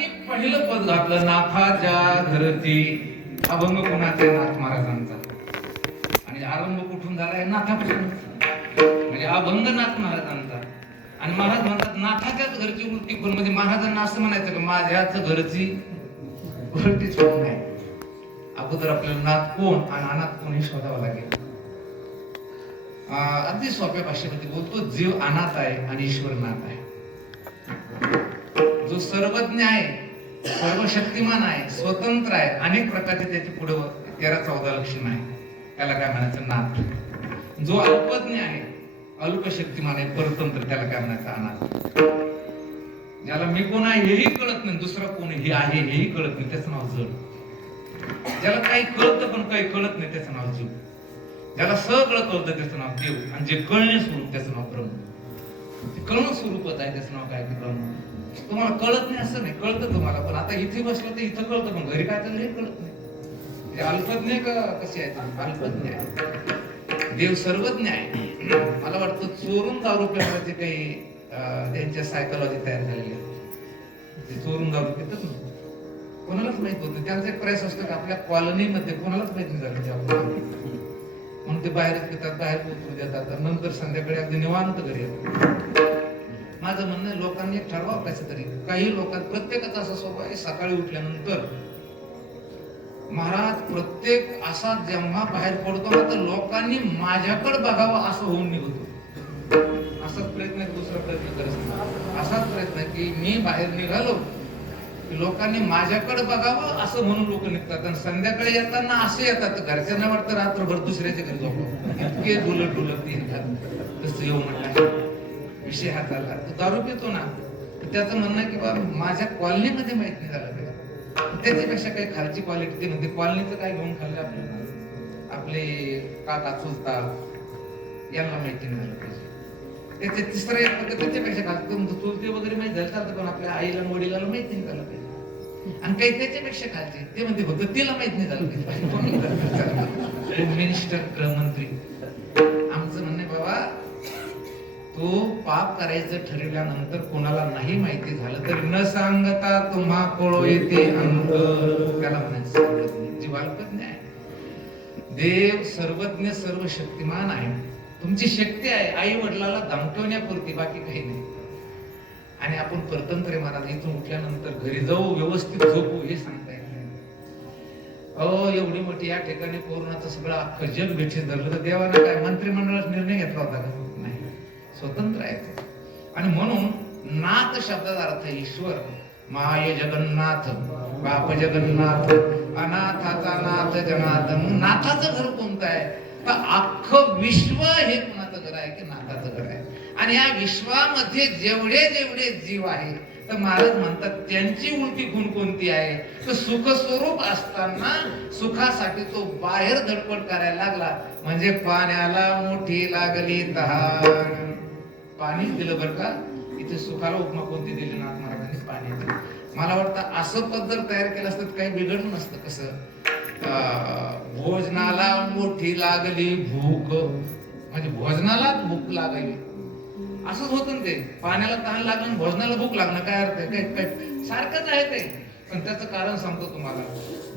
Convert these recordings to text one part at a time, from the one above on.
महाराजांनी पहिलं पद घातलं, नाथाच्या घरची. अभंग कोणाचा? नाथ महाराजांचा. आणि आरंभ कुठून झालाय? नाथापासून. म्हणजे अभंग नाथ महाराजांचा. आणि महाराज म्हणतात नाथाच्याच घरची उलटी कोण? म्हणजे महाराजांना असं म्हणायचं की माझ्याच घरची उलटीच कोण नाही. अगोदर आपल्याला नाथ कोण आणि अनाथ कोण हे शोधावं लागेल. अगदी सोप्या भाषेमध्ये बोलतो, जीव अनाथ आहे आणि ईश्वर नाथ आहे. जो सर्वज्ञ आहे, सर्वशक्तिमान आहे, स्वतंत्र आहे, अनेक प्रकारचे त्याची पुढे 13-14 लक्षण आहे, त्याला काय म्हणायचं? नाथ. जो अल्पज्ञ आहे, अल्पशक्तिमान आहे, परतंत्र, त्याला काय म्हणायचं? अनाथ. ज्याला मी कोण आहे हेही कळत नाही, दुसरा कोण हे आहे हेही कळत नाही, त्याचं नाव जड. ज्याला काही कळतं पण काही कळत नाही, त्याचं नाव जीव. ज्याला सगळं कळतं त्याचं नाव देव. आणि जे कळणे स्वरूप त्याचं नाव ब्रह्म. कळणं स्वरूपच आहे, त्याचं नाव काय? ब्रह्म. तुम्हाला कळत नाही असं नाही, कळतं तुम्हाला, पण आता इथे बसलं तर इथं कळतं, पण घरी काय चाललंय हे कळत नाही. अल्पज्ञ का कशी आहे? अल्पज्ञ आहे. देव सर्वज्ञ आहे. मला वाटतं चोरून दारू पिण्याचे काही त्यांच्या सायकोलॉजी तयार झालेली आहे. ते चोरून दारू पितात ना, कोणालाच माहित होतं. त्यांचा एक प्रयास असतो की आपल्या कॉलनीमध्ये कोणालाच माहित नाही झालं, म्हणून ते बाहेरच पितात, बाहेर पोहोचू देतात, नंतर संध्याकाळी अगदी निवांत घरी येतात. माझं म्हणणं लोकांनी ठरवावं कसं तरी. काही लोकांत प्रत्येकाचा असा स्वभाव आहे, सकाळी उठल्यानंतर महाराज प्रत्येक असा जेव्हा बाहेर पडतो ना तर लोकांनी माझ्याकडे बघावं असं होऊन निघतो. असाच प्रयत्न, दुसरा प्रयत्न करत असाच प्रयत्न की मी बाहेर निघालो लोकांनी माझ्याकडे बघावं असं म्हणून लोक निघतात. आणि संध्याकाळी येताना असे येतात, घरच्यांना वाटतं रात्रभर दुसऱ्याच्या घरी झोपावं, इतके डुलत डुलत येतात. तसं येऊ म्हणतात विषय हा झाला. तो दारू पितो ना, त्याचं म्हणणं की बा माझ्या कॉलनीमध्ये माहित नाही झालं पाहिजे. त्याच्यापेक्षा काही खालची क्वालिटी, ते म्हणते कॉलनीचं काय घेऊन खाल्लं आपल्याला, आपले काका चुलता यांना माहिती नाही झालं पाहिजे. त्याचे तिसरं एक फक्त त्याच्यापेक्षा खालचं चुलते वगैरे माहिती झालं चालतं, पण आपल्या आईला वडिलाला माहिती नाही झालं पाहिजे. आणि काही त्याच्यापेक्षा खालचे ते म्हणते फक्त तिला माहित नाही झालं पाहिजे. मिनिस्टर, गृहमंत्री. आमचं म्हणणं बाबा, तो पाप करायचं ठरवल्यानंतर कोणाला नाही माहिती झालं तरी न सांगता तुम्हा कळो येते अंत, त्याला म्हणायचं सर्वज्ञ. जीव अल्पज्ञ आहे. देव सर्वज्ञ, सर्व शक्तिमान आहे. तुमची शक्ती आहे आई वडिलाला धमकवण्यापुरती, बाकी काही नाही. आणि आपण परतंत्र महाराज, इथून उठल्यानंतर घरी जाऊ, व्यवस्थित झोपू, हे सांगता येत नाही. एवढी मोठी या ठिकाणी कोरोनाचं सगळं अख्खं जग भेटीस धरलं तर देवाने काय मंत्रिमंडळात निर्णय घेतला होता का? नाही, स्वतंत्र आहे तो. आणि म्हणून नाथ शब्दाचा अर्थ ईश्वर. माय जगन्नाथ, बाप जगन्नाथ, अनाथाचा नाथ जनार्दन. नाथाचं घर कोणतं आहे? तर अख्खं विश्व हे कोणाचं घर आहे? की नाथाचं घर आहे. आणि या विश्वामध्ये जेवढे जेवढे जीव आहे, तर महाराज म्हणतात त्यांची उलटी गुण कोणती आहे? तर सुख स्वरूप असताना सुखासाठी तो बाहेर धडपड करायला लागला, म्हणजे पाण्याला मोठी लागली तहान. पाणी दिलं बरं का, इथे सुखाला उपमा कोणती दिली? नाथ महाराजांनी पाणी दिलं. मला वाटतं असं पद जर तयार केलं असतं काही बिघडलं नसतं. कसं भोजनाला मोठी लागली भूक, म्हणजे भोजनाला भूक लागली, असंच होतं ना ते. पाण्याला तहान लागलं, भोजनाला भूक लागणं, काय अर्थ आहे? काय सारखंच आहे ते. पण त्याचं कारण सांगतो तुम्हाला.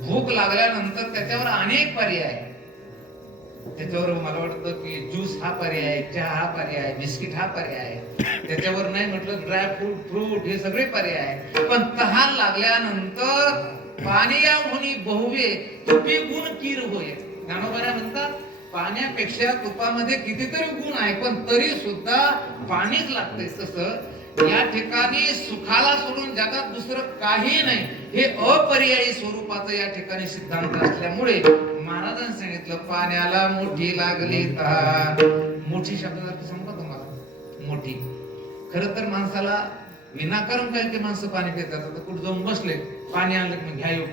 भूक लागल्यानंतर त्याच्यावर अनेक पर्याय. त्याच्यावर मला वाटतं की ज्यूस हा पर्याय, चहा हा पर्याय, बिस्किट हा पर्याय. त्याच्यावर नाही म्हटलं ड्राय फ्रूट, हे सगळे पर्याय. पण तहान लागल्यानंतर पाणीया होणी बहुवे तुपी गुण कीर होय. ज्ञानोबा म्हणतात पाण्यापेक्षा तुपामध्ये कितीतरी गुण आहे, पण तरी सुद्धा पाणीच लागते. तसं या ठिकाणी सुखाला सोडून जगात दुसरं काही नाही, हे अपर्यायी स्वरूपाचं या ठिकाणी सिद्धांत असल्यामुळे महाराजांनी सांगितलं पाण्याला मोठी लागली तहान. मोठी शब्दाचा सांगतो तुम्हाला, मोठी. खरं तर माणसाला विनाकारण काही माणसं पाणी पितात. आता कुठं जाऊन बसले, पाणी आणलं की मग घ्या योग,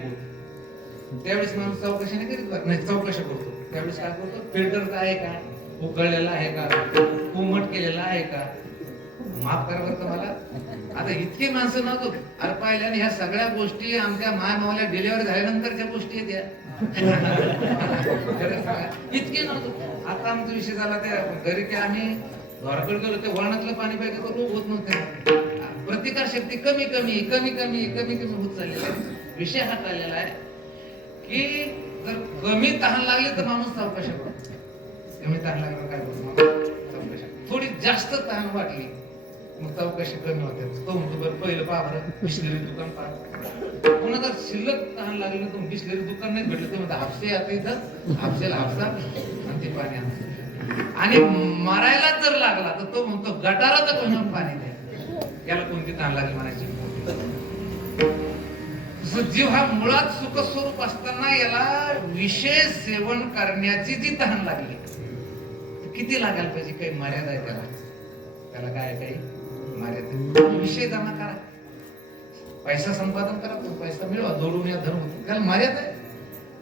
त्यावेळेस माणूस चौकशी नाही करीत, नाही चौकशी करतो. त्यावेळेस काय करतो? फिल्टर आहे का, उकळलेला आहे का, कोमट केलेला आहे का? माफ करा बरं मला, आता इतके माणसं नव्हतो. अरे पाहिल्याने ह्या सगळ्या गोष्टी आमच्या मायमावल्या डिलिव्हरी झाल्यानंतरच्या गोष्टी आहेत या. इतके नव्हतं. आता आमचा विषय झाला त्या घरी की आम्ही घराकडे गेलो, ते वळणातलं पाणी पाहिजे तो रोग होत नव्हते. प्रतिकार शक्ती कमी कमी कमी कमी कमी कमी होत चाललेला आहे. विषय हा चाललेला आहे की जर कमी तहान लागली तर माणूस चौकशा करतो. कमी तहान लागलं काय करतो चौकशा. थोडी जास्त तहान वाटली मग चौकशी कमी होते. तो म्हणतो बरं पहिलं पहा बरं बिस्लरी दुकान पहा. पुन्हा जर शिल्लक तहान लागली तर बिस्लरी दुकान नाही भेटलं तर म्हणतो हापसे आता इथं हापसेला हापसा आणि ते पाणी आणतो. आणि मारायला जर लागला तर तो म्हणतो गटारात कोण पाणी द्या. याला कोणती तहान लागली म्हणायची. जीव हा मुळात सुख स्वरूप असताना याला विशेष सेवन करण्याची जी तहान लागली किती लागायला पाहिजे. काही मर्यादा आहे त्याला. त्याला काय काही मर्यादा. विषय जमा करा, पैसा संपादन करा, तो पैसा मिळवा, जोडून या धर्म. त्याला मर्यादा आहे.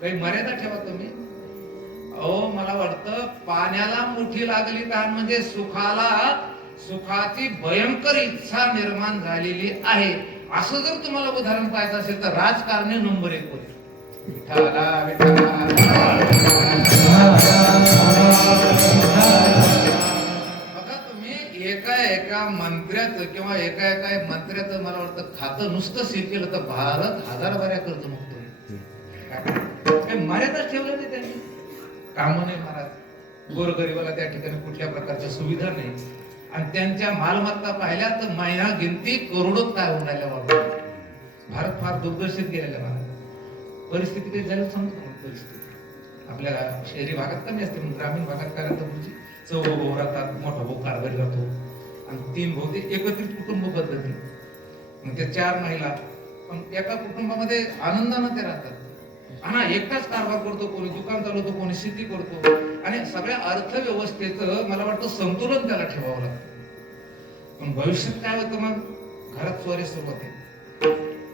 काही मर्यादा ठेवा तुम्ही. अहो मला वाटतं पाण्याला मुठी लागली तहान म्हणजे सुखाची भयंकर इच्छा निर्माण झालेली आहे. असं जर तुम्हाला उदाहरण पाहायचं असेल तर राजकारणी नंबर 1 होते. बघा तुम्ही एका मंत्र्याचं किंवा एका मंत्र्याचं मला वाटतं खातं नुसतं सील केलं तर भारत 1000 बऱ्या कर्जमुक्त होईल. मर्यादाच ठेवलं नाही त्यांनी. कामं नाही महाराज. गोरगरीबाला त्या ठिकाणी कुठल्या प्रकारच्या सुविधा नाही. आणि त्यांच्या मालमत्ता पाहिल्या तर महिना गिनती करोडोत काय होऊन राहिल्या. भारत फार दुर्दर्शित गेलेला महाराज. परिस्थिती काही झाली सांगतो. परिस्थिती आपल्या शहरी भागात कमी असते पण ग्रामीण भागात काय राहतं. चौघ भाऊ राहतात, मोठा भाऊ कारभारी राहतो आणि 3 भाऊ ते एकत्रित कुटुंब पद्धती. मग ते 4 महिला पण एका कुटुंबामध्ये आनंदानं ते राहतात. हा एकटाच कारभार करतो, कोणी दुकान चालवतो, कोणी शेती करतो. आणि सगळ्या अर्थव्यवस्थेचं मला वाटतं संतुलन त्याला ठेवावं लागतं. पण भविष्यात काय होतं मग घरात चोरी सुरू होते.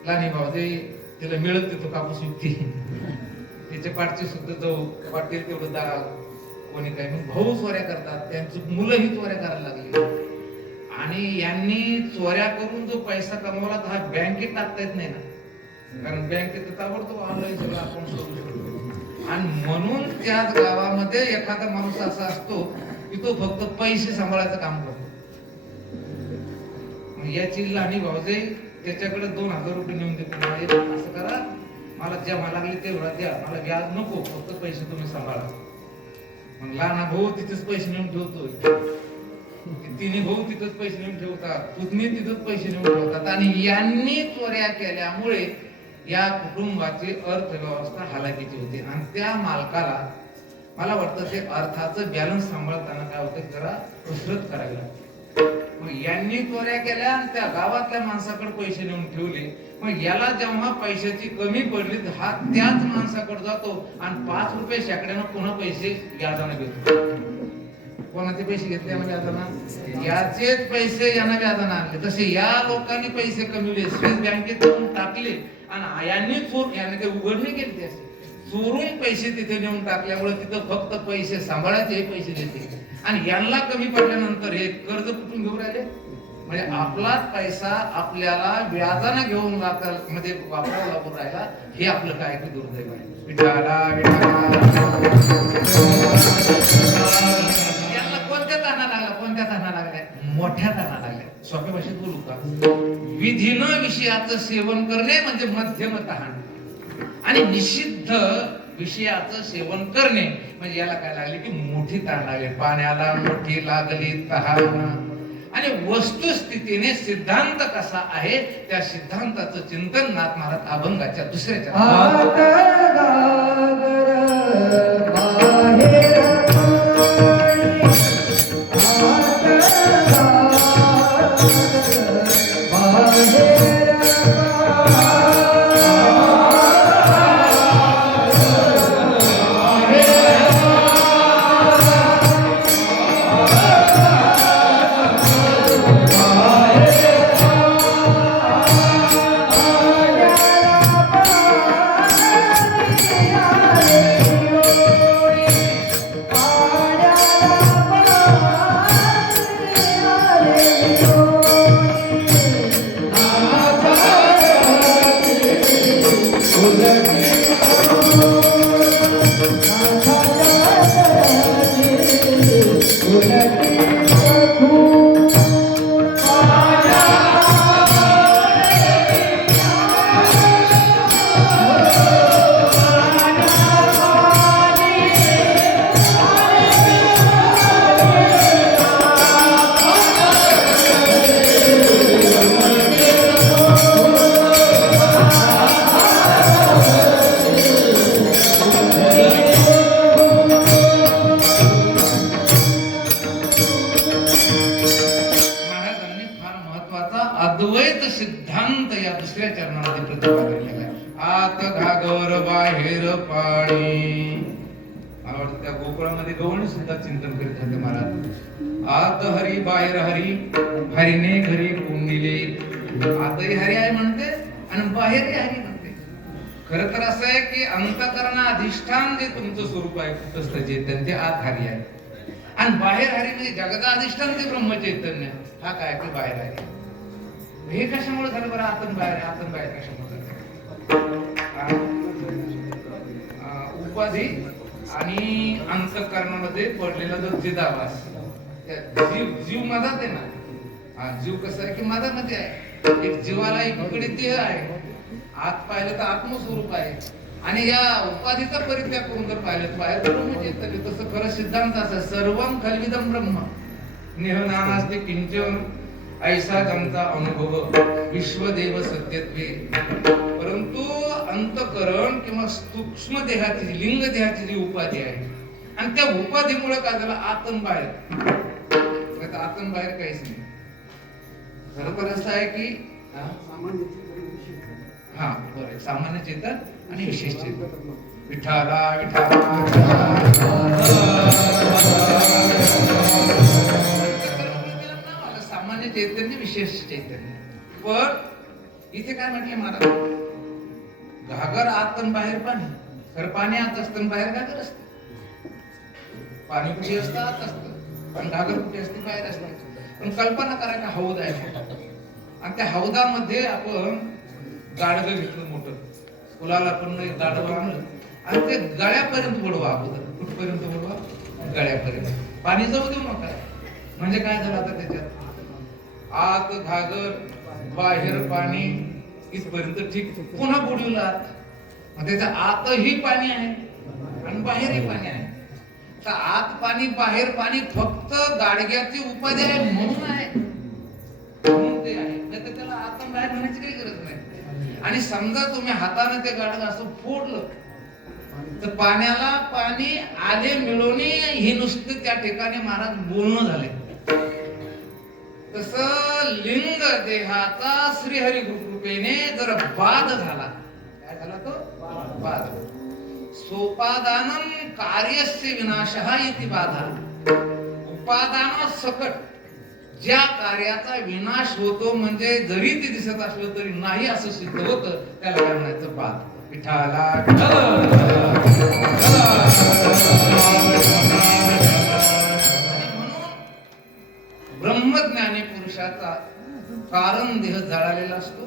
लहानी भाऊ तिला मिळत देतो कापूस युक्ती. तिच्या पाठची सुद्धा जाऊ वाटेल तेवढं दाल कोणी काय. मग भाऊ चोऱ्या करतात, त्यांची मुलंही चोऱ्या करायला लागली. आणि यांनी चोऱ्या करून जो पैसा कमवला तर हा बँकेत टाकता येत नाही ना. कारण बँकेत ताबडतोब ऑनलाईन सगळं अकाउंट सुरू करतो. आणि म्हणून त्याच गावामध्ये एखादा माणूस असा असतो की तो फक्त पैसे सांभाळायचं काम करतो. याची लहानी भाऊजाई त्याच्याकडे 2000 रुपये नेऊन देतो. असं करा, मला जमा लागले तेवढा द्या, मला व्याज नको, फक्त पैसे तुम्ही सांभाळा. मग लहाना भाऊ तिथेच पैसे नेऊन ठेवतो. तिन्ही भाऊ तिथेच पैसे नेऊन ठेवतात, पुतणी तिथेच पैसे नेऊन ठेवतात. आणि यांनी चोऱ्या केल्यामुळे या कुटुंबाची अर्थव्यवस्था हालाकीची होती. आणि त्या मालकाला मला वाटतं ते अर्थाचं बॅलन्स सांभाळताना काय होतं जरा कसरत करावी लागते. मग यांनी चोऱ्या केल्या आणि त्या गावातल्या माणसाकडे पैसे नेऊन ठेवले. मग याला जेव्हा पैशाची कमी पडली तर हा त्याच माणसाकडे जातो आणि 5 रुपये शेकड्यानं पुन्हा पैसे व्याजाने घेतो. कोणाचे पैसे घेतले म्हणजे व्याजानं? याचेच पैसे यांना व्याजानं आणले. तसे या लोकांनी पैसे कमवले, स्विस बँकेत टाकले आणि यांनी याने काही उघडणी केली. त्याचे चोरून पैसे तिथे नेऊन टाकल्यामुळे तिथं फक्त पैसे सांभाळायचे पैसे देते. आणि यांना कमी पडल्यानंतर हे कर्ज कुठून घेऊन राहिले. म्हणजे आपलाच पैसा आपल्याला व्याजानं घेऊन म्हणजे वापरायला लागून राहिला. हे आपलं काय की दुर्दैव आहे. यांना कोणत्या ताना लागल्या? मोठ्या ताना लागल्या. सोप्या भाषेत बोलू का? विधीनं विषयाचं सेवन करणे म्हणजे मध्यम तहान आणि निषिद्ध विषयाचं सेवन करणे म्हणजे याला काय लागले की मोठी तहान लागली. पाण्याला मोठी लागली तहान. आणि वस्तुस्थितीने सिद्धांत कसा आहे त्या सिद्धांताचं चिंतन नाथ महाराज अभंगाच्या दुसऱ्या Oh, दुसऱ्या चरणामध्ये प्रतिपादन केलंय. आत घागर बाहेर पाणी. मला वाटतं त्या गोकुळामध्ये गवळणी सुद्धा चिंतन करीत होते महाराज. आत हरी बाहेर हरी, हरीने घरी पुंडिले. आतही हरी आहे म्हणते आणि बाहेरही हरी म्हणते. खरं तर असं आहे की अंतःकरण अधिष्ठान जे तुमचं स्वरूप आहे कुटस्थ चैतन्य, ते आत हरी आहे आणि बाहेर हरी म्हणजे जगदाधिष्ठान ते ब्रह्मचैतन्य. हा काय की बाहेर आहे. हे कशामुळे झालं बरं? आतन बाहेर, आतन बाहेर कशामुळे झालं? उपाधी आणि अंतःकरणामध्ये पडलेला जो चिदाभास, जीव मधात आहे ना. जीव कसा आहे की मधामध्ये आहे. एक जीवाला एकीकडे देह आहे, आत पाहिलं तर आत्मस्वरूप आहे, आणि या उपाधीचा परित्याग करून जर पाहिलं तर बाहेर ब्रह्मचैतन्य. तसं खरं सिद्धांत असं, सर्वम खल्विदम ब्रह्म नेह नानास्ति किंचन ऐसा जमता अनुभव विश्वदेव सत्यत्वे. परंतु अंतकरण किंवा सूक्ष्म देहाची, लिंग देहाची जी उपाधी आहे, आणि त्या उपाधीमुळे काय झालं? आतन बाहेर. आतन बाहेर काहीच नाही. खरोखर असं आहे की हा बरं, सामान्य चेतन आणि विशेष चेतन. विठाला विठाला सामान्य चैतन्य, विशेष चैतन्य. पण इथे काय म्हटले महाराज? घागर आतन बाहेर पाणी. खरं पाणी आत असतं, बाहेर घागर असतं. पाणी कुठे असतं? आत असतं. पण घागर कुठे असते? बाहेर असते. पण कल्पना करा का हौद आहे आणि त्या हौदामध्ये आपण गाडगं घेतलं मोठं, फुलाला पण गाडगं आणलं आणि ते गळ्यापर्यंत बुडवा. अगोदर कुठपर्यंत बुडवा? गळ्यापर्यंत. पाणी जाऊ देऊ नका. म्हणजे काय झालं आता त्याच्यात? आत घागर बाहेर पाणी इथपर्यंत ठीक. पुन्हा बुडवलं आत, मग त्याच्या आतही पाणी आहे आणि बाहेरही पाणी आहे. तर आत पाणी बाहेर पाणी फक्त गाडग्याची उपाधी आहे म्हणून आहे, म्हणून ते आहे. नाही तर त्याला आत बाहेर म्हणायची काही गरज नाही. आणि समजा तुम्ही हाताने ते गाडगं असं फोडलं तर पाण्याला पाणी आले मिळवणे हे नुसते त्या ठिकाणी महाराज बोलणं झाले. तसं लिंग देहाचा श्रीहरी कृपेने जर बाध झाला, काय झाला तो? बाध. सोपादानं कार्यस्य विनाशः इति बाधा. उपादाना सकट ज्या कार्याचा विनाश होतो, म्हणजे जरी ते दिसत असलं तरी नाही असं सिद्ध होतं, त्याला काय म्हणायचं? बाध. विठाला ब्रह्मज्ञानी पुरुषाचा कारण देह जळालेला असतो,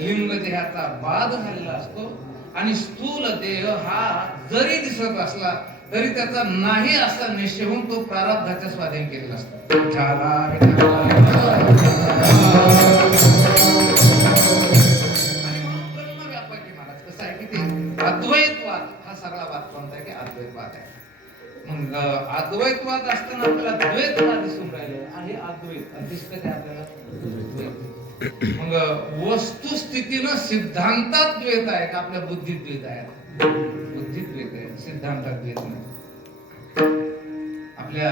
लिंग देहाचा बाध झालेला असतो, आणि स्थूल देह हा जरी दिसत असला तरी त्याचा नाही असा निश्चय होऊन तो प्रारब्धाच्या स्वाधीन केलेला असतो. अद्वैतवाद हा सगळा वाद कोणता आहे की अद्वैतवाद आहे. मग अद्वैतवाद असताना आपल्याला द्वैतवाद दिसून राहिले आणि अद्वैत दिसत आहे आपल्याला. मग वस्तुस्थितीनं सिद्धांतात द्वैत आहे का आपल्या बुद्धीत द्वैत आहे? बुद्धीत द्वैत आहे, सिद्धांतात द्वैत नाही. आपल्या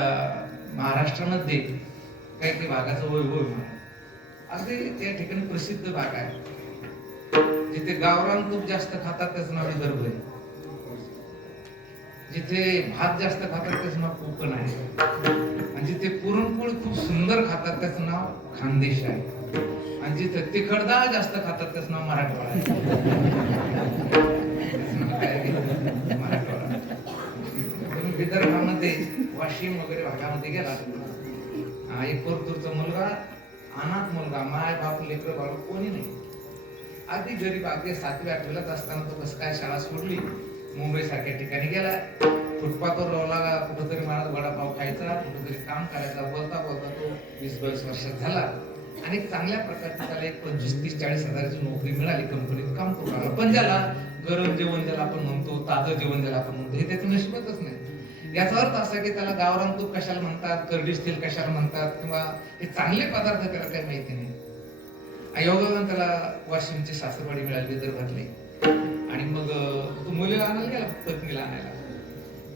महाराष्ट्रामध्ये काही काही भागाचं वैभव अगदी त्या ठिकाणी प्रसिद्ध भाग आहे. जिथे गावरान तूप जास्त खातात त्याचं नाव विदर्भ आहे. जिथे भात जास्त खातात त्याचं नाव कोकण आहे. आणि जिथे पुरणपोळी खूप सुंदर खातात त्याचं नाव खानदेश आहे. आणि जिथे तिखट डाळ जास्त खातात त्याचं नाव मराठवाडा आहे. मराठवाडा. विदर्भामध्ये वाशिम वगैरे भागामध्ये गेला, एक परतूरचा मुलगा, अनाथ मुलगा, माय बाप लेकर बाळ कोणी नाही, अगदी गरीब, अगदी 7वी 8वीलाच असताना तो कसं काय शाळा सोडली, मुंबई सारख्या ठिकाणी गेला. फुटपाथवर रोवला, कुठंतरी महाराज वडापाव खायचा, कुठंतरी काम करायचा. बोलता बोलता तो 20-22 वर्षात झाला आणि चांगल्या प्रकारची त्याला एक 25-30-40 हजाराची नोकरी मिळाली. कंपनीत काम करू लागला. पण ज्याला गरम जेवण ज्याला आपण म्हणतो, ताजं जेवण ज्याला आपण म्हणतो, हे त्याचं नशिबच नाही. याचा अर्थ असा की त्याला गावरान तूप कशाला म्हणतात, करडीस तेल कशाला म्हणतात, किंवा हे चांगले पदार्थ त्याला काही माहिती नाही. योगानं त्याला वाशिमची सासरवाडी मिळाली विदर्भातली. आणि मग तो मुलीला आणायला गेला, पत्नीला आणायला.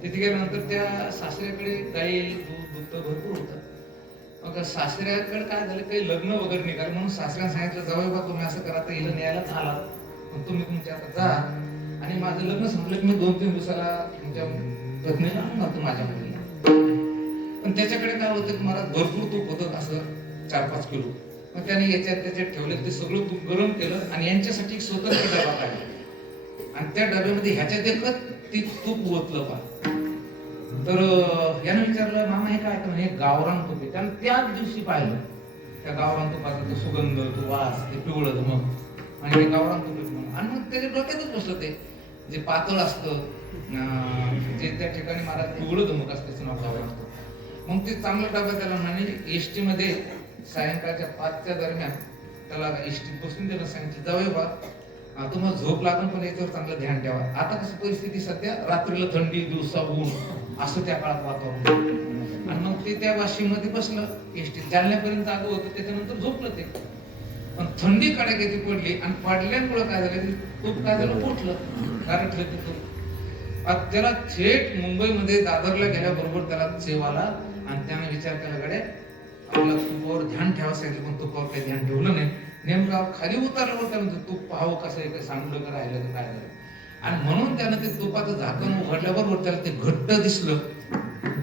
तिथे गेल्यानंतर त्या सासऱ्याकडे गाई दूध भरपूर होतं. मग सासऱ्याकडे काय झालं, काही लग्न वगैरे निघालं म्हणून सासऱ्याने सांगितलं, जावई बा तुम्ही असं करा, तर हिला न्यायलाच आलात, पण तुम्ही तुमच्या आता जा, आणि माझं लग्न संपलं की मी 2-3 दिवसाला तुमच्या पत्नीला आणतो माझ्या मुलीला. पण त्याच्याकडे काय होतं की मला भरपूर तूप होतं, असं 4-5 किलो. मग त्याने याच्यात त्याच्यात ठेवलं, ते सगळं तूप गरम केलं आणि यांच्यासाठी एक स्वतंत्र डबा काढला आणि त्या डब्यामध्ये ह्याच्यात एकच ती तूप ओतलं पा. तर यानं विचारलं, मामा हे काय करणं, हे गावरान तूप आहे. त्यानं त्याच दिवशी पाहिलं त्या गावरान तुपाचा तो सुगंध, तो वास, ते पिवळं धमक, आणि हे गावरान तूप आहे म्हणून. आणि मग त्याच्या डोक्यातच बसलं, ते जे पातळ असतं, जे त्या ठिकाणी मला पिवळं धमक असतं, त्याचं नाव गावरान तूप. मग ते चांगलं डबा त्याला म्हणे, एसटी मध्ये सायंकाळच्या 5च्या दरम्यान त्याला एसटीत बसून त्याला सांगितलं, जावई बा तुम्हाला झोप लागून पण याच्यावर चांगलं ध्यान ठेवा. आता कशी परिस्थिती सध्या, रात्रीला थंडी, दिवसा ऊन, असं त्या काळात वातावरण. आणि मग ते त्या वाशीमध्ये बसलं, एसटीत जालन्यापर्यंत आलं होतं, त्याच्यानंतर झोपलं ते. पण थंडी कडाक्याची पडली आणि पडल्यामुळं काय झालं, तूप काय झालं, फुटलं, गारठलं ते तूप. त्याला थेट मुंबईमध्ये दादरला गेल्याबरोबर त्याला चेव आला आणि त्याने विचार केला, गड्या आपल्याला तुपावर ध्यान ठेवा सांगितलं, पण तुपावर काही ध्यान ठेवलं नाही. नेमकं खाली उतरल्यावर त्यानं तूप पाहावं कसं आहे, काही सांगलं का राहिलं का काय झालं. आणि म्हणून त्यानं ते तुपाचं झाकण उघडल्याबरोबर त्याला ते घट्ट दिसलं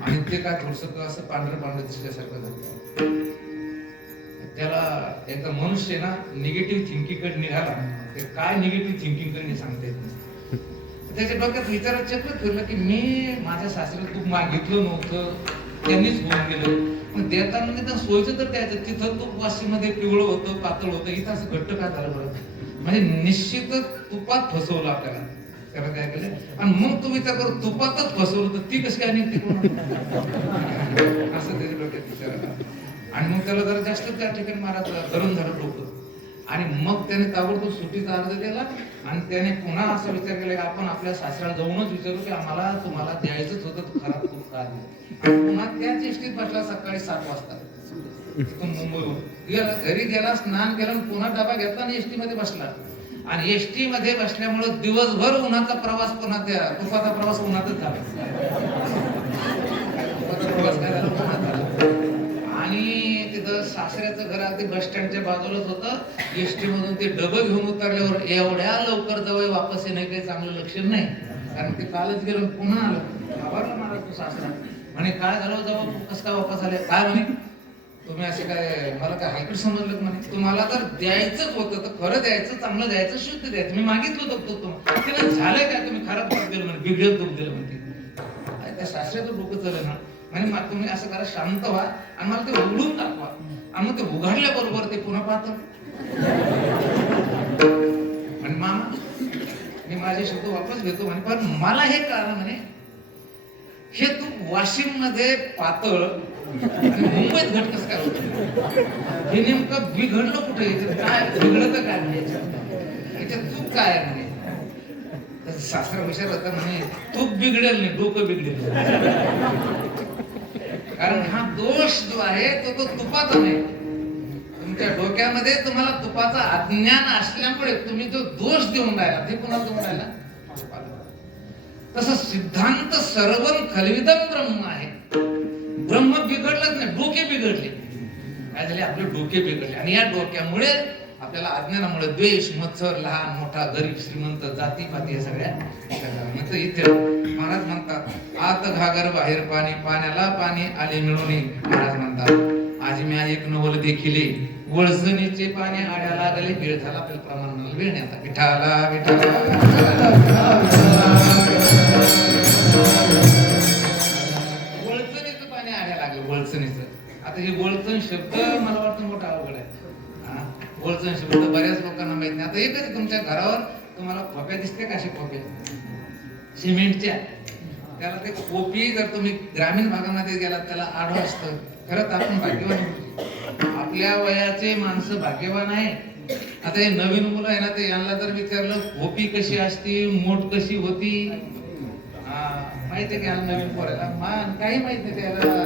आणि ते काय थोडंसं असं पांढरं दिसल्यासारखं झालं. त्याला एकदा मनुष्य ना निगेटिव्ह थिंकिंगकडे निघाला, ते काय निगेटिव्ह थिंकिंग कडे सांगता येत नाही. त्याच्या डोक्यात विचारात चक्र फिरलं की मी माझ्या सासऱ्याला तूप मागितलं नव्हतं, त्यांनीच होऊन गेलं. पण देताना निदान सोयचं तर द्यायचं. तिथं तूप वाशीमध्ये पिवळं होतं, पातळ होतं, इथं असं घट्ट का झालं बरं. म्हणजे निश्चितच तुपात फसवलं आपल्याला. त्याला काय केलं, आणि मग तू विचार कर, तुपातच फसवलं तर ती कशी आणि असं त्याच्या डोक्यात विचार आला. आणि मग त्याला जरा जास्त त्या ठिकाणी महाराज गरम झालं डोकं. आणि मग त्याने ताबडतोब सुट्टीचा अर्ज दिला आणि त्याने पुन्हा असा विचार केला की आपण आपल्या सासऱ्याला जाऊनच विचारू की आम्हाला तुम्हाला द्यायचंच होतं, खराब तूप का दिलं. पुन्हा त्याच एसटीत बसला सकाळी 7 वाजता तिथून मुंबईहून गेला, घरी गेला, स्नान केलं, पुन्हा डबा घेतला आणि एसटी मध्ये बसला. आणि एसटी मध्ये बसल्यामुळे दिवसभर उन्हाचा प्रवास, पुन्हा त्या तुपाचा प्रवास उन्हातच झाला. प्रवास काय झाला, उन्हात झाला. आणि तिथं सासऱ्याचं घर अगदी बस स्टँडच्या बाजूलाच होतं. एसटी मधून ते डबं घेऊन उतरल्यावर एवढ्या लवकर जवळ वापस येणं काही चांगलं लक्षण नाही, कारण ते कालच गेलं पुन्हा आलं. आभारला महाराज तो सासरा म्हणे, काय झालं जाऊ, कसं काय वापस आले. काय म्हणे, तुम्ही असे काय, मला काय हलकट समजलं म्हणे. तुम्हाला जर द्यायचंच होतं तर खरं द्यायचं, चांगलं द्यायचं, शुद्ध द्यायचं. मी मागितलं होतं तुम्हाला, तिला झालंय काय, तुम्ही खराब तूप दिलं म्हणे, बिघडेल तूप दिलं म्हणते. त्या सासऱ्याचं डोकं चाललं ना. म्हणजे तुम्ही असं करा, शांत व्हा आणि मला ते उघडून टाकवा. आणि मग ते उघडल्या बरोबर ते पुन्हा पाहतो. आणि मामा मी माझे शब्द वापस घेतो म्हणे, पण मला हे कळलं म्हणे, हे तू वाशिम मध्ये पातळ आणि मुंबईत घट कसं काय होतं, हे नेमकं बिघडलं कुठे, काय बिघडतं काय म्हणजे याच्यात चूक काय आहे म्हणे. सासरा हुशार होता म्हणे, तूप बिघडेल नाही, डोकं बिघडेल. कारण हा दोष जो आहे तो तुपाचा नाही. तुमच्या डोक्यामध्ये तुम्हाला तुपाचा अज्ञान असल्यामुळे तुम्ही जो दोष देऊन राहिला, ते पुन्हा देऊन राहिला. तसं सिद्धांत सर्वं खलविदं ब्रह्म आहे. ब्रह्म बिघडलंच नाही, डोके बिघडले. काय झाले, आपले डोके बिघडले. आणि या डोक्यामुळे आपल्याला अज्ञानामुळे द्वेष, मत्सर, लहान मोठा, गरीब श्रीमंत, जाती पाती या सगळ्या म्हणतात. इथे महाराज म्हणतात, आत घागर बाहेर पाणी, पाण्याला पाणी आले मिळून. महाराज म्हणतात, आज मी एक नवल देखिले, वळसणीचे पाणी आड्या लागले. वेळ झाला, आपल्याला प्रमाण वेळ नाही आता. विठाला विठाला वळसणीचं पाणी आड्या लागलं. वळसणीचं, आता हे वळसण शब्द मला वाटतं मोठा अवघड आहे. वळसण शब्द बऱ्याच लोकांना माहित नाही. आता एकच तुमच्या घरावर तुम्हाला खोप्या दिसते का, अशी खोप्या सिमेंटच्या, त्याला ते कोपी जर तुम्ही ग्रामीण भागामध्ये गेलात त्याला आडवं असतं. खरंच आपण भाग्यवान, आपल्या वयाचे माणसं भाग्यवान आहे. आता हे नवीन मुलं आहे ना, ते यांना जर विचारलं कोपी कशी असती, मोठ कशी होती, माहिती आहे का नवीन पोराला, मान काही माहित नाही, त्याला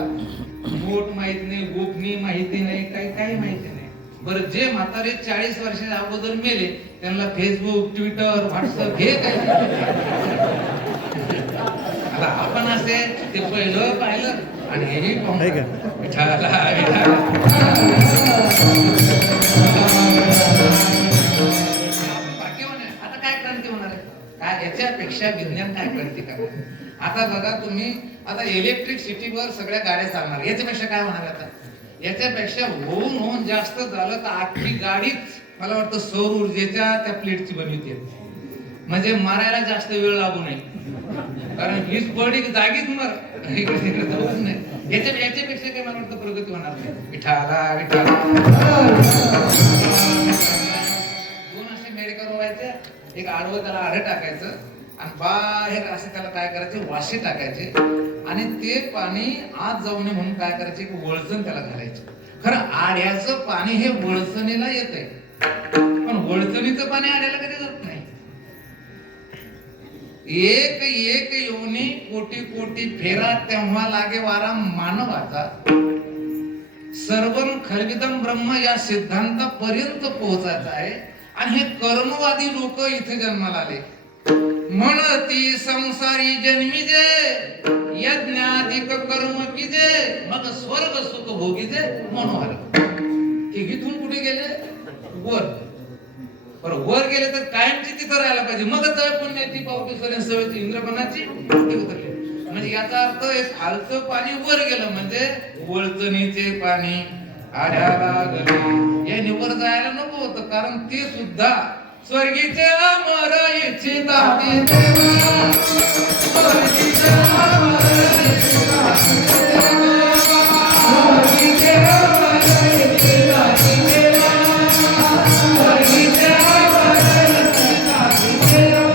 मोठ माहित नाही, गोपनी माहिती नाही, काही माहिती नाही. बरं, जे म्हातारे 40 वर्षाच्या अगोदर मेले त्यांना फेसबुक, ट्विटर, व्हॉट्सअप हे काय. आता आपण असे ते पहिलं पाहिलं आणि हेही पाहून विठाला भाग्यवान आहे. आता काय क्रांती होणार आहे? काय याच्यापेक्षा विज्ञान काय क्रांती करणार? आता बघा तुम्ही, आता इलेक्ट्रिक सिटीवर सगळ्या गाड्या चालणार, याच्यापेक्षा काय होणार आता? याच्यापेक्षा होऊन जास्त झालं तर आखी गाडीच मला वाटतं सौर ऊर्जेच्या त्या प्लेटची बनवते, म्हणजे मारायला जास्त वेळ लागू नये, कारण हीच बॉडी जागीच मर नाही. याच्यापेक्षा काही मला वाटतं प्रगती होणार नाही. विठाला विठाला दोन असे मेडिकल व्हायचे, एक आडवं त्याला आडं टाकायचं आणि बाहेर असं त्याला काय करायचे, वाशी टाकायचे आणि ते पाणी आत जाऊ नये म्हणून काय करायचे, वळसण त्याला घालायचे. खरं आड्याचं पाणी हे वळसणीला येत आहे, पण वळसणीचं पाणी आड्याला कधी जात नाही. एक एक योनी कोटी कोटी फेरा तेव्हा लागे वारा मानवाचा, सर्वम खलविदम ब्रह्म या सिद्धांतापर्यंत पोहोचायचं आहे. आणि हे कर्मवादी लोक इथे जन्माला आले, म्हणती संसारी जन्मीजे यज्ञाधिक कर्म कीजे मग स्वर्ग सुख भोगीजे मनोहर. हे इथून कुठे गेले? वर. बरं, वर गेले तर कायमची तिथं राहायला पाहिजे, मग पुण्याची पावकेश्वरी सवयची इंद्रपणाची उतरली. म्हणजे याचा अर्थ एक खालचं पाणी वर गेलं, म्हणजे वळचणीचे पाणी आढ्याला गले. याने वर जायला नको होतं, कारण ते सुद्धा स्वर्गीचे अमर इच्छिताती देवा, स्वर्गीचे अमर इच्छिताती देवा, स्वर्गीचे अमर इच्छिताती देवा, स्वर्गीचे अमर इच्छिताती देवा.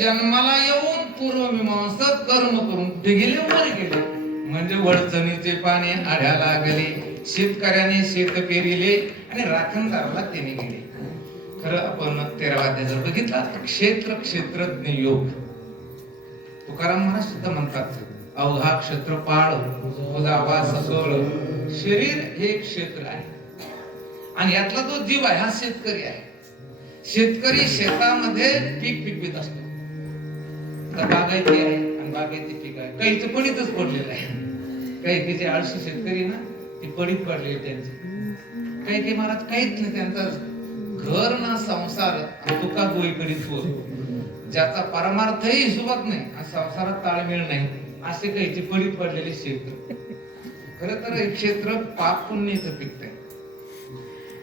जन्माला येऊन पूर्वमीमांसा कर्म करून कुठे गेले? वर गेले. म्हणजे वळचणीचे पाणी आढ्याला गेले, शेतकऱ्याने शेत पेरिले आणि राखणदाराला त्याने गेले. खरं आपण 13वा अध्याय जर बघितला तर क्षेत्र क्षेत्रज्ञ योग. तुकाराम महाराज सुद्धा म्हणतात, अवघा क्षेत्रपाळ उजावा सकळ. शरीर हे एक क्षेत्र आहे आणि यातला जो जीव आहे हा शेतकरी आहे. शेतकरी शेतामध्ये पीक पिकवीत असतो. बागायती आहे आणि बागायती पीक आहे, काहीच पडीतच पडलेलं आहे. काही जे आळशी शेतकरी ना ती पडीत पडले त्यांची. काही महाराज काहीच नाही, त्यांचा घर ना संसार तुका गोळीकडे चोर, ज्याचा परमार्थही हिशोबात नाही आणि संसारात ताळमेळ नाही, असे काहीचे पडीत पडलेले क्षेत्र. खर तर हे क्षेत्र पाप पुण्याचं पिकत आहे.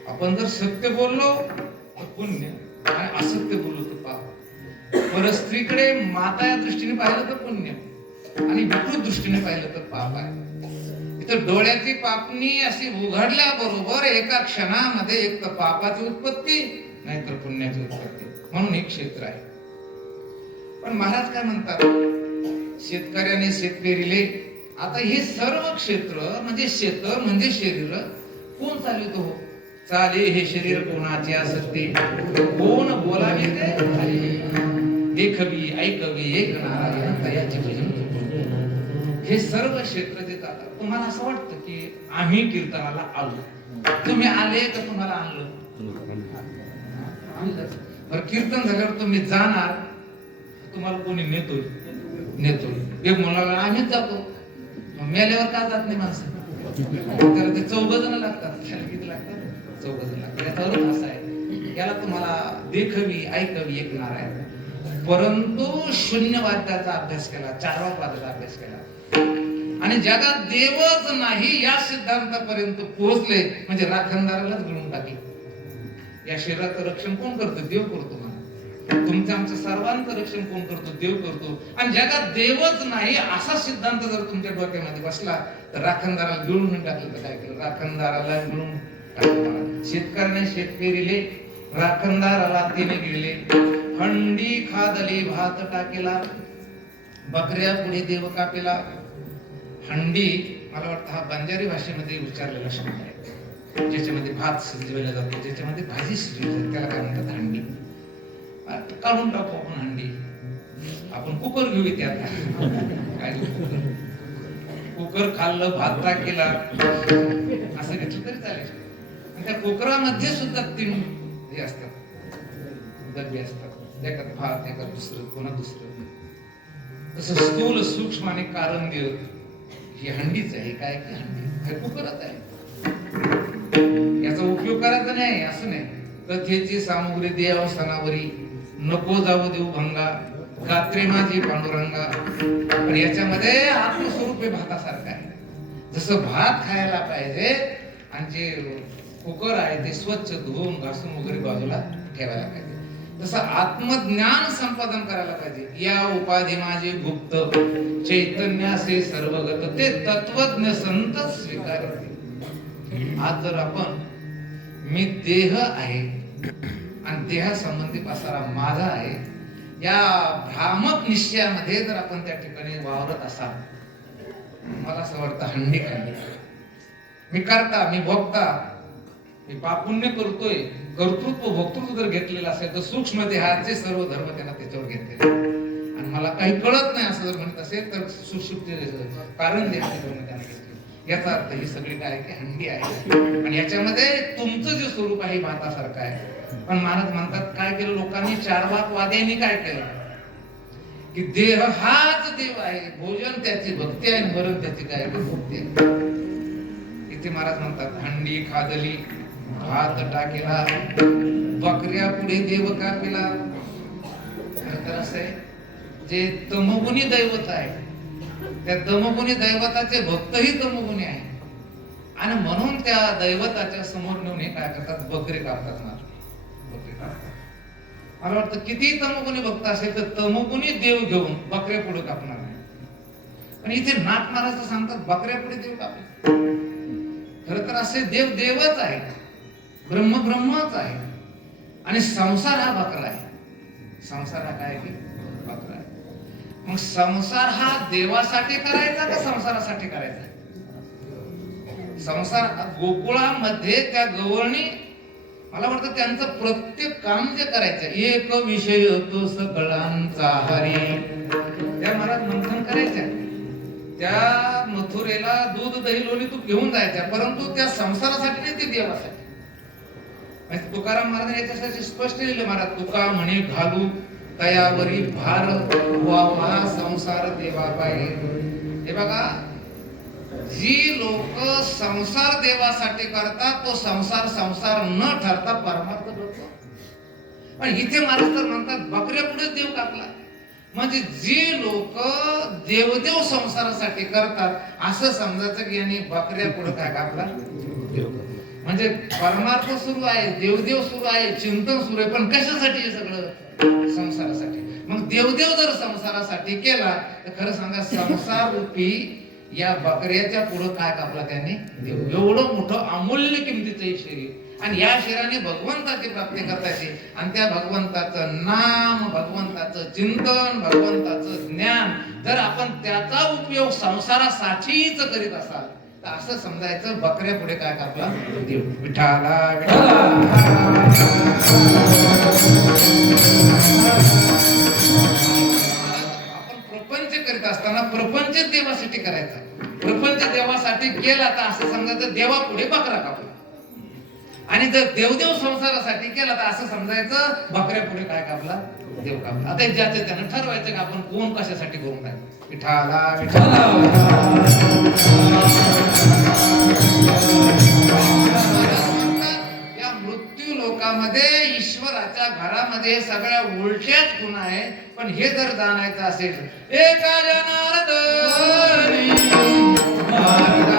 आपण जर सत्य बोललो तर पुण्य आणि असत्य बोललो तर पाप. परस्त्रीकडे माता या दृष्टीने पाहिलं तर पुण्य आणि विकृत दृष्टीने पाहिलं तर पाप आहे. इथं डोळ्याची पापणी अशी उघडल्याबरोबर एका क्षणामध्ये एक तर पापाची उत्पत्ती नाहीतर पुण्याची उत्पत्ती. म्हणून एक क्षेत्र आहे. पण महाराज काय म्हणतात, शेतकऱ्याने शेत पेरिले. आता हे सर्व क्षेत्र म्हणजे शेत म्हणजे शरीर कोण चालवितो? हो चाले हे शरीर कोणाचे असते, कोण बोलावे ते देखवी ऐकवी एक नारायण तयाचे भजन. हे सर्व क्षेत्र जे जातात. तुम्हाला असं वाटतं की आम्ही कीर्तनाला आलो, तुम्ही आले तर तुम्हाला आणलं? बरं, कीर्तन झाल्यावर तुम्ही जाणार, तुम्हाला कोणी नेतोय? एक मुलाला आम्हीच जातो. मेल्यावर का जात नाही माणसं? तर ते 14 जण लागतात. किती लागतात? 14 जण लागतात. याचा अर्थ असा आहे, याला तुम्हाला देखवी ऐकवी एक नारायण. परंतु शून्यवाद्याचा अभ्यास केला, चारवादवादाचा अभ्यास केला आणि जगात देवच नाही या सिद्धांतापर्यंत पोहोचले, म्हणजे राखणदारालाच गळून टाकले. या शरीराचं रक्षण कोण करतं? देव करतो. म्हणा तुमचं आमचं सर्वांचं रक्षण कोण करतो? देव करतो. आणि जगात देवच नाही असा सिद्धांत जर तुमच्या डोक्यामध्ये बसला तर राखणदाराला गिळून टाकलं तर काय केलं? राखणदाराला गिळून टाकलं. शेतकऱ्याने शेतकरीले, राखणदाराला तिने गिळले. हंडी खादली भात टाकेला, बकऱ्या पुढे देव कापेला. हंडी मला वाटतं हा बंजारी भाषेमध्ये उच्चारलेला शब्द आहे, ज्याच्यामध्ये भात शिजवला जातो, ज्याच्यामध्ये भाजी शिजवली जाते, त्याला काय म्हणतात? हंडी. काढून टाकू आपण हंडी, आपण कुकर घेऊ इथे आता. काय कुकर खाल्लं, भात टाकेला असं घेतलं तरी चालेल. त्या कुकरामध्ये सुद्धा 3 हे असतात, डबे असतात, एकात भात, एकात दुसरं, पुन्हा दुसरं. तसं स्थूल, सूक्ष्म आणि कारणीय ही हंडीच आहे. काय की हंडी हे कुकरच आहे. याचा उपयोग करायचा नाही असं नाही. कथेची सामुग्री देव सणावरी, नको जाऊ देऊ भंगा, गात्रे माझी पांडुरंगा. पण याच्यामध्ये आत्मस्वरूप हे भातासारखं आहे. जसं भात खायला पाहिजे आणि जे कुकर आहे ते स्वच्छ धुवून घासून वगैरे बाजूला ठेवायला पाहिजे, तसं आत्मज्ञान संपादन करायला पाहिजे. या उपाधी माझे गुप्त, चैतन्यासे सर्वगत, ते तत्वज्ञ संत स्वीकारते. आज जर आपण मी देह आहे आणि देहासंबंधी पसारा माझा आहे या भ्रामक निश्चयामध्ये जर आपण त्या ठिकाणी वावरत असाल, मला असं वाटतं हंडी खाल्ली. मी करता, मी भोगता, मी पापुण्य करतोय, कर्तृत्व भोक्तृत्व जर घेतलेलं असेल तर सूक्ष्म देहाचे सर्व धर्म त्यांना त्याच्यावर घेतलेले आणि मला काही कळत नाही असं जर म्हणत असेल तर सुषुप्ती कारण देहाचे धर्म त्यांना घेतले. याचा अर्थ ही सगळी काय की हंडी आहे. आणि याच्यामध्ये तुमचं जे स्वरूप आहे भातासारखं आहे. पण महाराज म्हणतात काय केलं लोकांनी, चार्वाकवाद्यांनी काय केलं की देह हाच देव आहे, भोजन त्याची भक्ती आहे, मरण त्याची काय भक्ती आहे. इथे महाराज म्हणतात हंडी खादली भात टाकेला, बकऱ्या पुढे देव कापेला. तर असं आहे, जे तमोगुणी दैवत आहे त्या तमोगुणी दैवताचे भक्तही तमोगुणी आहे आणि म्हणून त्या दैवताच्या समोर नेऊन हे काय करतात? बकरे कापतात. बकरे कापतात. मला वाटतं किती तमोगुणी भक्त असेल तर तमोगुणी देव घेऊन बकऱ्या पुढे कापणार नाही. पण इथे नाथ महाराज सांगतात बकऱ्या पुढे देव कापले. खर तर असे देव देवच आहे, ब्रह्म ब्रह्मच आहे आणि संसार हा बकरा आहे. संसार हा काय की बकरा आहे. मग संसार हा देवासाठी करायचा का संसारासाठी करायचा? संसार गोकुळामध्ये त्या गवळणी मला वाटतं त्यांचं प्रत्येक काम जे करायचं एक विषय तो सगळ्यांचा हरी, त्या महाराज मंथन करायच्या. त्या मथुरेला दूध दही लोणी तू घेऊन जायच्या, परंतु त्या संसारासाठी नाही, ते देवासाठी. तुकाराम महाराज याच्यासाठी स्पष्ट लिहिलं महाराज, तुका म्हणे घालू तयावरी भार वा संसार देवा पाहिजे. हे बघा, जी लोक संसार देवासाठी करतात तो संसार संसार न ठरता परमार्थ ठरतो. पण इथे महाराज तर म्हणतात बकऱ्या पुढे देव कापला. म्हणजे जी लोक देवदेव संसारासाठी करतात असं समजायचं की यांनी बकऱ्या पुढे काय कापला? म्हणजे परमार्थ सुरू आहे, देवदेव सुरू आहे, चिंतन सुरू आहे, पण कशासाठी हे सगळं? संसारासाठी. मग देवदेव जर संसारासाठी केला तर खरं सांगा संसार रूपी या बकऱ्याच्या पुढे काय कापला त्यांनी? देव. एवढं मोठं अमूल्य किमतीचं हे शरीर आणि या शरीराने भगवंताची प्राप्ती करतायची आणि त्या भगवंताचं नाम, भगवंताचं चिंतन, भगवंताचं ज्ञान जर आपण त्याचा उपयोग संसारासाठीच करीत असाल तर असं समजायचं बकऱ्या पुढे काय कापला? देव. विठाला आपण प्रपंच करीत असताना प्रपंच देवासाठी करायचा. प्रपंच देवासाठी केला तर असं समजायचं देवा पुढे बकरा कापला. आणि जर देवदेव संसारासाठी केला तर असं समजायचं बकऱ्या पुढे काय कापला? देव कापला. आता ज्याचं त्यानं ठरवायचं की आपण कोण कशासाठी करून राहिलो. विठाला विठाला या मृत्यू लोकामध्ये ईश्वराच्या घरामध्ये सगळ्या उलट्याच गुण आहे. पण हे जर जाणायचं असेल एका जनार्दनी मार्ग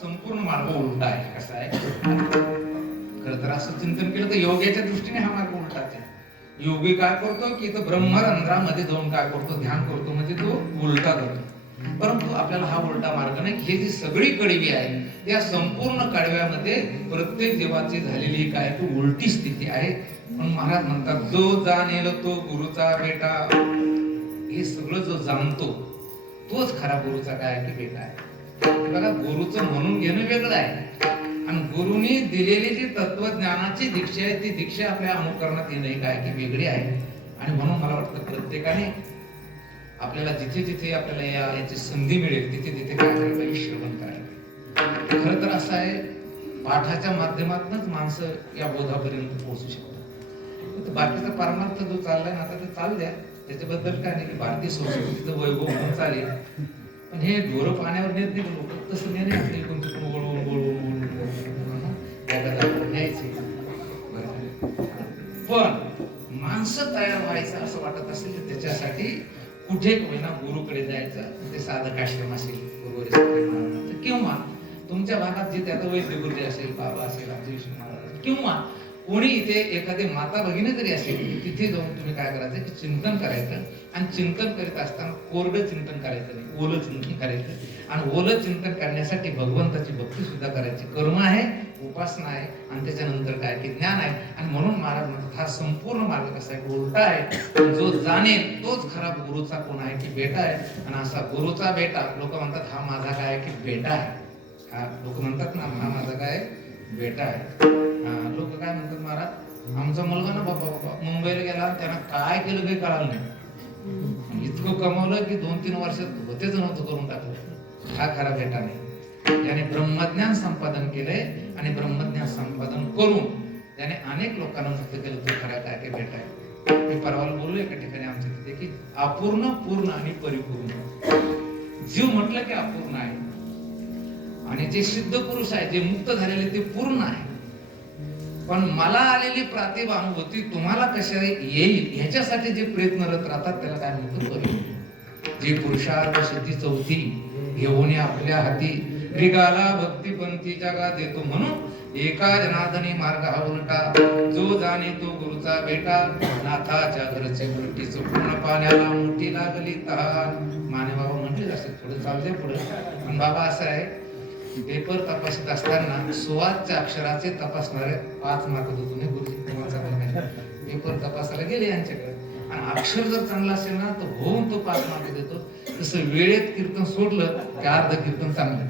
संपूर्ण मार्ग उलटा आहे. कसा आहे खर तर असं चिंतन केलं तर योग्याच्या दृष्टीने हा मार्ग उलटाच आहे. योगी काय करतो की तो ब्रह्मरंध्रामध्ये जाऊन काय करतो, ध्यान करतो, म्हणजे तो उलटा करतो. परंतु आपल्याला हा उलटा मार्ग नाही. हे जी सगळी कडवी आहे त्या संपूर्ण कडव्यामध्ये प्रत्येक जीवाची झालेली काय तो उलटी स्थिती आहे. पण महाराज म्हणतात जो जाणेल तो गुरुचा बेटा. हे सगळं जो जाणतो तोच खरा गुरुचा काय की बेटा आहे. बघा गुरुचं म्हणून घेणं वेगळं आहे आणि गुरुनी दिलेली जी तत्वज्ञानाची दीक्षा आहे ती दीक्षा आपल्या अनुकरणात येणं काय की वेगळी आहे. आणि म्हणून मला वाटतं प्रत्येकाने आपल्याला जिथे जिथे आपल्याला याची संधी मिळेल तिथे तिथे काय करायला पाहिजे, श्रवण करायला. खरं तर असं आहे पाठाच्या माध्यमातूनच माणसं या बोधापर्यंत पोहोचू शकतात. बाकीचा परमार्थ जो चाललाय ना आता ते चालू द्या, त्याच्याबद्दल काय नाही की भारतीय संस्कृतीचं वैभव म्हणून चालेल. पण हे ढोरं पाण्यावर नेत नाही लोक, तसं नेणे आपली कोणती पण वळवून वळवून वळवून न्यायचे. पण माणसं तयार व्हायचं असं वाटत असेल तर त्याच्यासाठी कुठे होईना गुरुकडे जायचं. ते साधक आश्रम असेल किंवा तुमच्या भागात जे त्यात वैद्यगुरुजी असेल, बाबा असेल, आमचे विष्णू महाराज किंवा कोणी इथे एखादी माता भगिनी जरी असेल तिथे जाऊन तुम्ही काय करायचं की चिंतन करायचं. आणि चिंतन करीत असताना कोरडं चिंतन करायचं नाही, ओलं चिंतन करायचं. आणि ओलं चिंतन करण्यासाठी भगवंताची भक्ती सुद्धा करायची. कर्म आहे, उपासना आहे आणि त्याच्यानंतर काय की ज्ञान आहे. आणि म्हणून महाराज म्हणतात हा संपूर्ण मार्ग कसा आहे उलटा आहे. जो जाणेल तोच खरा गुरुचा कोण आहे की बेटा आहे. आणि असा गुरुचा बेटा लोक म्हणतात हा माझा काय आहे की बेटा आहे. हा लोक म्हणतात ना हा माझा काय बेटा आहे. लोक काय म्हणतात महाराज आमचा मुलगा ना बाबा मुंबईला गेला त्यानं काय केलं काही कळालं नाही. इतकं कमवलं की 2-3 वर्षात होतेच नव्हतं करून टाकलं. हा खरा बेटा नाही. त्याने ब्रह्मज्ञान संपादन केलंय आणि ब्रह्मज्ञान संपादन करून त्याने अनेक लोकांना मुक्त केलं. तो खरा काय की बेटा आहे. मी परवाला बोललो एका ठिकाणी आमच्या तिथे की अपूर्ण, पूर्ण आणि परिपूर्ण. जीव म्हटलं की अपूर्ण आहे आणि जे सिद्ध पुरुष आहे जे मुक्त झालेले ते पूर्ण आहे. पण मला आलेली प्रातिभानुभूती तुम्हाला कशा येईल ह्याच्यासाठी जे प्रयत्नरत राहतात त्याला काय म्हणतो परिपूर्ण. जे पुरुषार्थ सिद्धी चौथी घेऊन आपल्या हाती रिगाला भक्तीपंथी जगा देतो. म्हणून एका जनार्दनी मार्ग हा उलटा. जो जाणे तो गुरुचा बेटा. नाथाच्या घरचे उलटीच पूर्ण पाण्याला मोठी लागली तहान. माने बाबा म्हटले असं थोडं चालते पुढे. पण बाबा असं आहे पेपर तपासत असताना सुवादच्या अक्षराचे तपासणारे 5 मार्क देतो नाही गुरुजी तुम्हाला. पेपर तपासायला गेले यांच्याकडे आणि अक्षर जर चांगलं असेल ना तर होऊन तो 5 मार्क देतो. तसं वेळेत कीर्तन सोडलं की अर्ध कीर्तन चांगलं.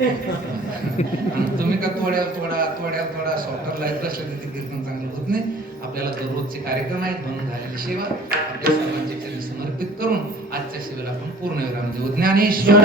आणि तुम्ही का थोड्या सॉफ्टवेअर लाईफ असलं तिथे कीर्तन चांगलं होत नाही. आपल्याला दररोजचे कार्यक्रम आहेत म्हणून झालेली सेवा आपल्या सर्वांच्या चरणी समर्पित करून आजच्या सेवेला आपण पूर्ण विराम देऊ. ज्ञानेश्वर